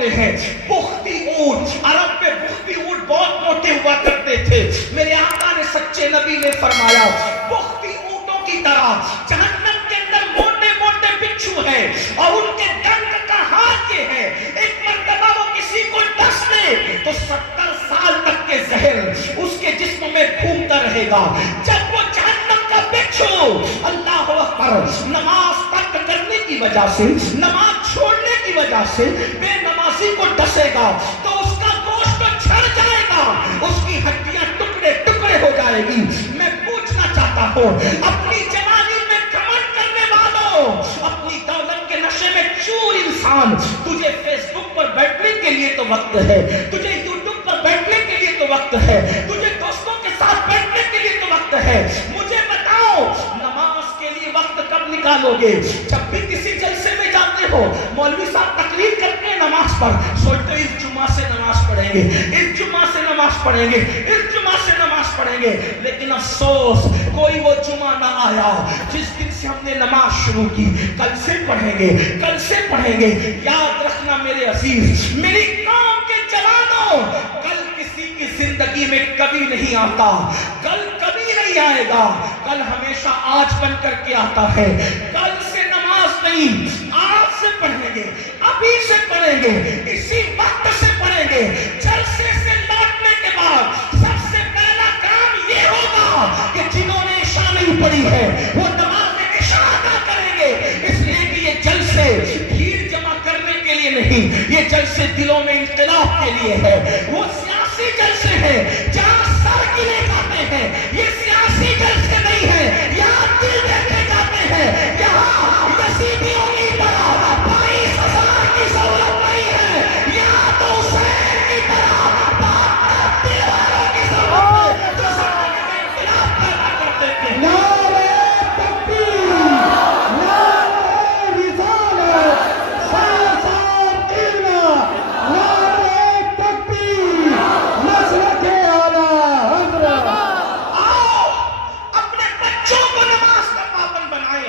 ہوتے ہیں. بختی اونٹ، عرب میں بختی اونٹ بہت موٹے ہوا کرتے تھے. میرے آقا نے سچے نبی نے فرمایا بختی اونٹوں کی طرح جہنم کے اندر موٹے موٹے بچھو ہیں اور ان کے ڈنک کا ہاتھ یہ ہے ایک مرتبہ وہ کسی کو ڈس دے تو 70 سال تک کے زہر اس کے جسم میں گھومتا رہے گا. جب وہ جہنم کا بچھو اللہ اکبر نماز ترک کرنے کی وجہ سے، نماز چھوڑنے کی وجہ سے بے نمازی کو ڈسے گا تو اس کا گوشت جھڑ جائے گا، اس کی ہڈیاں ٹکڑے ٹکڑے ہو جائے گی. میں پوچھنا چاہتا ہوں اپنی جوانی میں گھمنڈ کرنے والوں، اپنی دولت کے نشے میں چور انسان، تجھے فیس بک پر بیٹھنے کے لیے تو وقت ہے، تجھے یوٹیوب پر بیٹھنے کے لیے تو وقت ہے، تجھے دوستوں کے ساتھ بیٹھنے کے لیے تو وقت ہے. مجھے بتاؤ نماز کے لیے وقت کب نکالو گے؟ جب بھی کسی جلسے میں جاتے ہو مولوی صاحب تقریر کرتے ہیں نماز پر، سوچتے اس جمعہ سے نماز پڑھیں گے، اس جمعہ سے نماز پڑھیں گے، اس جمعہ سے نماز پڑھیں گے. لیکن افسوس کوئی وہ جمعہ نہ آیا جس دن سے ہم نے نماز شروع کی. کل سے پڑھیں گے، کل سے پڑھیں گے. یاد رکھنا میرے عزیز، میری قوم کے جوانوں، کل کسی کی زندگی میں کبھی نہیں آتا، کل کبھی نہیں آئے گا. کل ہمیشہ آج بن کر کے آتا ہے. کل سے نماز نہیں، آج سے پڑھیں گے، ابھی سے پڑھیں گے، اسی وقت سے پڑھیں گے. جلسے سے لوٹنے کے بعد سب سے پہلا کام یہ ہوگا کہ جنہوں نے عشاء نہیں پڑھی ہے وہ نماز عشاء ادا کریں گے. اس لیے کہ یہ جلسے بھیڑ جمع کرنے کے لیے نہیں، یہ جلسے دلوں میں انقلاب کے لیے ہے. وہ سیاسی جلسے ہیں جہاں سر گرے جاتے ہیں، یہ سیاسی جلسے نہیں ہیں یہاں دل دیکھے جاتے ہیں. یہاں یزیدیوں کی طرح 22,000 کی ضرورت نہیں ہے، یہاں تو حسین کی طرح دل والوں کی ضرورت ہے جو زمانے میں انقلاب پیدا کرتے تھے. نعرہ تکبیر، نعرہ رسالت، ساسان دینا، نعرہ تکبیر، نصرت اعلیٰ حضرت. آؤ اپنے بچوں کو نماز کا پابند بنائیں،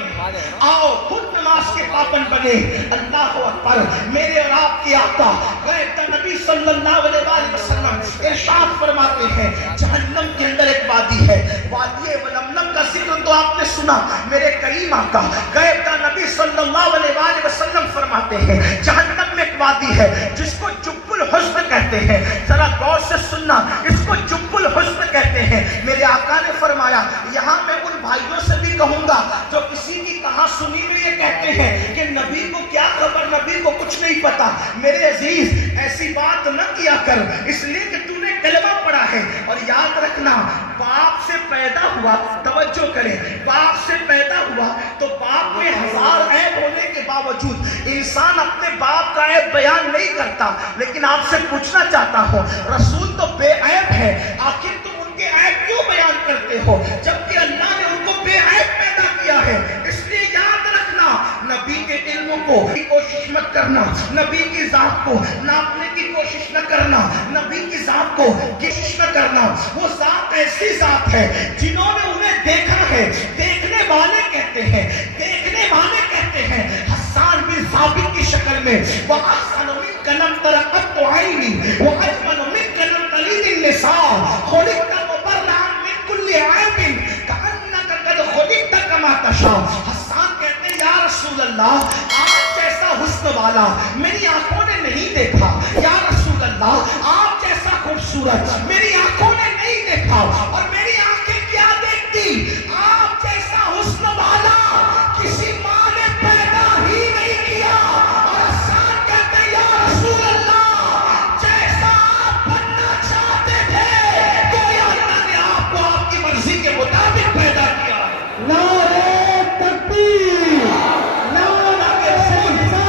آؤ خود نماز کے پابند بنے. اللہ اکبر. میرے اور آپ کے آقا غیب نبی صلی اللہ علیہ وآلہ وسلم ارشاد فرماتے ہیں جہنم کے اندر ایک وادی ہے، وادی ولملم کا ذکر تو آپ نے سنا. میرے کریم آقا غیب نبی صلی اللہ علیہ وآلہ وسلم فرماتے ہیں جہنم میں ایک وادی ہے جس کو جب الحسن کہتے ہیں. ذرا غور سے سننا، اس کو جب الحسن کہتے ہیں. میرے آقا نے فرمایا یہاں میں ان بھائیوں سے بھی کہوں گا جو کسی کی کہاں سنی میں یہ کہتے ہیں کہ نبی کو کیا خبر، نبی کو کچھ نہیں پتا. میرے عزیز ایسی بات نہ کیا کر، اس لیے کہ تو نے کلمہ پڑھا ہے. اور یاد رکھنا باپ سے پیدا ہوا، توجہ کریں، باپ سے پیدا ہوا تو باپ میں 1000 عیب ہونے کے باوجود انسان اپنے باپ کا عیب بیان نہیں کرتا. لیکن آپ سے پوچھنا چاہتا ہوں رسول تو بے عیب ہے، آخر تم ان کے عیب کیوں بیان کرتے ہو جبکہ اللہ نے ان کو بے عیب پیدا کیا ہے؟ اس لیے یاد رکھنا نبی کے علم کو کوشش مت کرنا، نبی کی ذات کو ناپنے کی کوشش نہ کرنا، نبی کی ذات کو کوشش نہ کرنا. وہ ذات ایسی ذات ہے جنہوں نے انہیں دیکھا ہے. دیکھنے والے کہتے ہیں، دیکھنے والے کہتے ہیں حسان بن ثابت کی شکل میں وَأَحْسَنُ مِنْكَ لَمْ تَرَ قَطُّ عَيْنِي وَأَجْمَلُ مِنْكَ لَمْ تَلِدِ النِّسَاءُ خُلِقْتَ مُبَرَّأً مِنْ كُلِّ عَيْبٍ كَأَنَّكَ قَدْ خُلِقْتَ كَمَا تَشَاءُ. حسان کہتے ہیں یا رسول اللہ آپ جیسا حسن والا میری آنکھوں نے نہیں دیکھا. یا رسول اللہ آپ جیسا خوبصورت میری آنکھوں نے نہیں دیکھا. اور میری آنکھیں کیا دیکھتی؟ آپ جیسا حسن والا کسی ماں نے پیدا ہی نہیں کیا. اور حسان کہتے ہیں یا رسول اللہ جیسا آپ بننا چاہتے تھے گویا اللہ نے آپ کو آپ کی مرضی کے مطابق پیدا کیا. نعرہ تکبیر، نعرہ رسالت.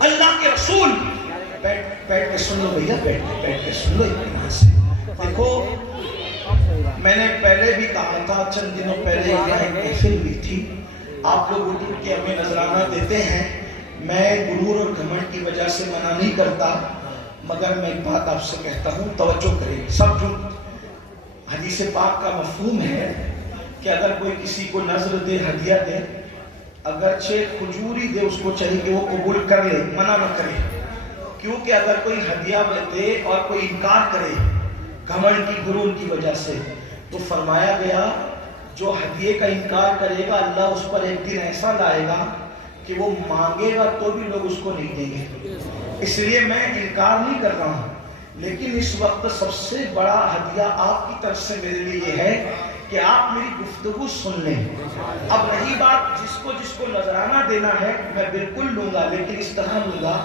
اللہ کے رسول بیٹھ کے سن لو بھیا، بیٹھ کے سن لو اطمینان سے. دیکھو میں نے پہلے بھی کہا تھا، چند دنوں پہلے یہاں ایک محفل بھی تھی، آپ لوگ اٹھ کے ہمیں نذرانہ دیتے ہیں. میں غرور اور گھمنڈ کی وجہ سے منع نہیں کرتا، مگر میں ایک بات آپ سے کہتا ہوں توجہ کریں سب. جو حدیث پاک کا مفہوم ہے کہ اگر کوئی کسی کو نذر دے، ہدیہ دے اگرچہ کھجوری دے اس کو چاہیے کہ وہ قبول کر لے, منع نہ کرے, کیونکہ اگر کوئی ہدیہ دے اور کوئی انکار کرے گھمنڈ کی غرور کی وجہ سے, تو فرمایا گیا جو ہدیے کا انکار کرے گا اللہ اس پر ایک دن ایسا لائے گا کہ وہ مانگے گا تو بھی لوگ اس کو نہیں دیں گے. اس لیے میں انکار نہیں کر رہا ہوں, لیکن اس وقت سب سے بڑا ہدیہ آپ کی طرف سے میرے لیے یہ ہے کہ آپ میری گفتگو سن لیں. اب رہی بات جس کو نذرانہ دینا ہے میں بالکل لوں گا, لیکن اس طرح لوں گا,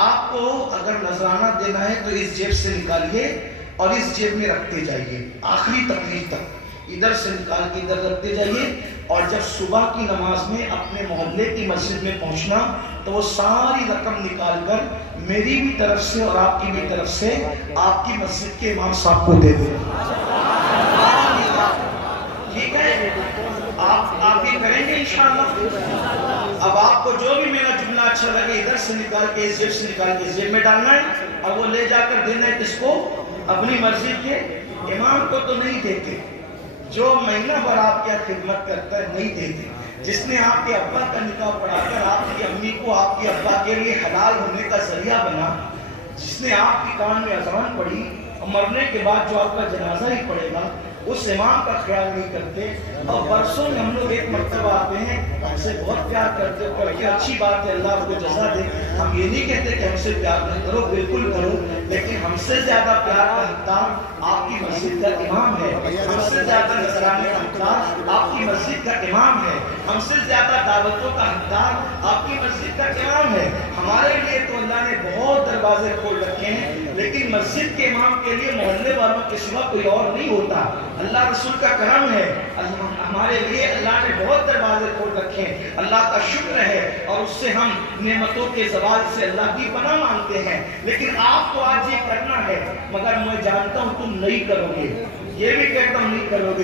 آپ کو اگر نذرانہ دینا ہے تو اس جیب سے نکالیے اور اس جیب میں رکھتے جائیے آخری تقریر تک, ادھر سے نکال کے ادھر رکھتے جائیے, اور جب صبح کی نماز میں اپنے محلے کی مسجد میں پہنچنا تو وہ ساری رقم نکال کر میری بھی طرف سے اور آپ کی بھی طرف سے آپ کی مسجد کے امام صاحب کو دے دیں. ٹھیک ہے, آپ یہ کریں گے انشاءاللہ. اب آپ کو جو بھی میرا جملہ اچھا لگے ادھر سے نکال کے اس جیب سے نکال کے اس جیب میں ڈالنا ہے, اور وہ لے جا کر دینا ہے کس کو, اپنی مسجد کے امام کو. تو نہیں دیتے جو مہینہ بھر آپ کیا خدمت کرتا ہے, نہیں دیتے. جس نے آپ کے ابا کا نکاح پڑھا کر آپ کی امی کو آپ کے ابا کے لیے حلال ہونے کا ذریعہ بنا, جس نے آپ کی کان میں اذان پڑھی اور مرنے کے بعد جو آپ کا جنازہ ہی پڑے گا, اس امام کا خیال نہیں کرتے. اور برسوں میں ہم لوگ ایک مرتبہ آتے ہیں, ہم سے بہت پیار کرتے ہو کہ اچھی بات ہے, اللہ آپ کو جزا دے. ہم یہ نہیں کہتے کہ ہم سے پیار نہ کرو, بالکل کرو, لیکن ہم سے زیادہ پیار کا حقدار آپ کی مسجد کا امام ہے. ہم سے زیادہ نذرانے کا حقدار آپ کی مسجد کا امام ہے. ہم سے زیادہ دعوتوں کا حقدار آپ کی مسجد کا امام ہے. ہمارے لیے تو اللہ نے بہت دروازے کھول رکھے ہیں, لیکن مسجد کے امام کے لیے محلے والوں کے سوا کوئی اور نہیں ہوتا. اللہ رسول کا کرم ہے, ہمارے لیے اللہ نے بہت دروازے کھول رکھے ہیں. اللہ کا شکر ہے, اور اس سے ہم نعمتوں کے زوال سے اللہ کی پناہ مانگتے ہیں. لیکن آپ کو آج یہ کرنا ہے, مگر میں جانتا ہوں تم نہیں کرو گے, یہ بھی کہتا ہوں نہیں کرو گے.